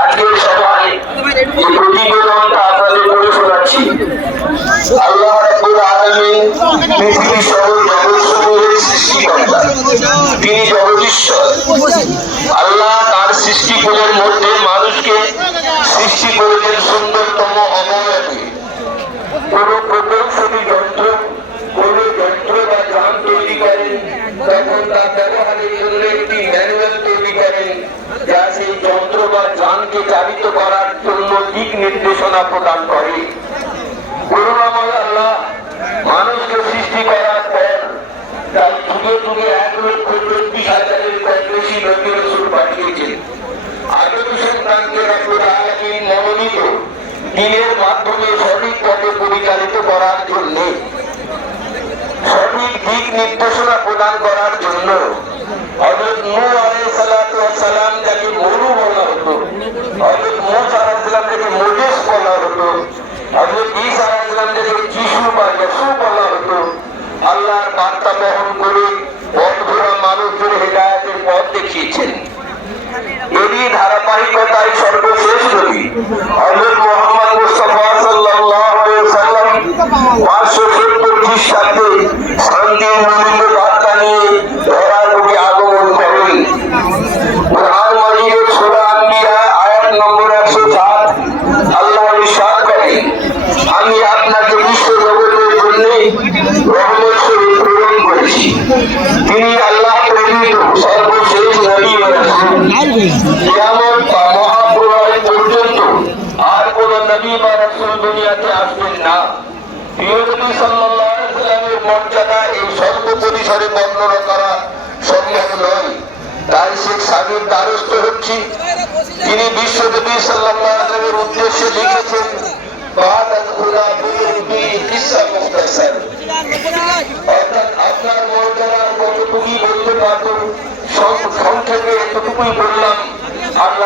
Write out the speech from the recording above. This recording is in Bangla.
আজকের সভায় এই প্রতিবেদনটা আপনাদের পড়ে শোনাচ্ছি। আল্লাহ রাব্বুল আলামিন পৃথিবীর সকল জগৎসমূহের সৃষ্টিকর্তা, তিনি জগদীশ্বর। আল্লাহ তার সৃষ্টিকুলের মধ্যে মানুষকে সৃষ্টি করেছেন সুন্দরতম অবয়বে। কোন প্রকৌশলী যন্ত্র বা যান তৈরি করেন, তখন তার ব্যবহারের জন্য একটি ম্যানুয়াল তৈরি করেন, যা সেই যন্ত্র বা যানকে চালিত করার জন্য দিক নির্দেশনা প্রদান করে। করুণাময় আল্লাহ মানুষকে সৃষ্টি করার পর তার যুগে যুগে 1,24,000 বেশি নবী রাসূল পাঠিয়েছেন। আদম সন্তানকে রব্বুল আলামিন মনোনীত দিনের মাধ্যমে সঠিক পথে পরিচালিত করার জন্য, সঠিক দিক নির্দেশনা প্রদান করার জন্য হযরত নূহ আলাইহিস সালাতু ওয়াস সালাম যাকে মনু বলা হতো, হযরত মূসা আলাইহিস সালাম যাকে মোজেস বলা হতো, হযরত ঈসা আলাইহিস সালাম যাকে যিশু বা ইয়েশু বলা হতো, আল্লাহর বার্তা বহন করে পথভ্রষ্ট মানুষদের হেদায়েতের পথ দেখিয়েছেন। এরই ধারাবাহিকতায় সর্বশেষ নবী হযরত মুহাম্মদ মুস্তাফা সাল্লাল্লাহু আলাইহি ওয়াসাল্লাম 570 খ্রিস্টাব্দে শান্তির মনোনীত বার্তা নিয়ে ধরার বুকে আগমন করেন। কুরআন মাজিদের সূরা আম্বিয়া আয়াত নম্বর 107 আল্লাহ ইরশাদ করেন, আমি আপনাকে বিশ্ব জগতের জন্য রহমত স্বরূপ প্রেরণ করেছি। তিনি আল্লাহ প্রেরিত সর্বশেষ নবী ও রাসূল। কিয়ামত বা মহাপ্রলয় পর্যন্ত আর কোন নবী বা রাসূল দুনিয়াতে আসবেন না। প্রিয় নবী সাল্লাল্লাহু আলাইহি ওয়াসাল্লামের মর্যাদা এই স্বল্প পরিসরে বর্ণনা করা সম্ভব নয়। তাই শেখ সাবির দ্বারস্থ হচ্ছি। তিনি বিশ্ব নবী সাল্লাল্লাহু আলাইহি ওয়াসাল্লামের উদ্দেশ্যে লিখেছেন, অর্থাৎ আপনার মর্যাদার কতটুকুই বলতে পারবো, সংক্ষেপে এতটুকুই বললাম। আল্লাহ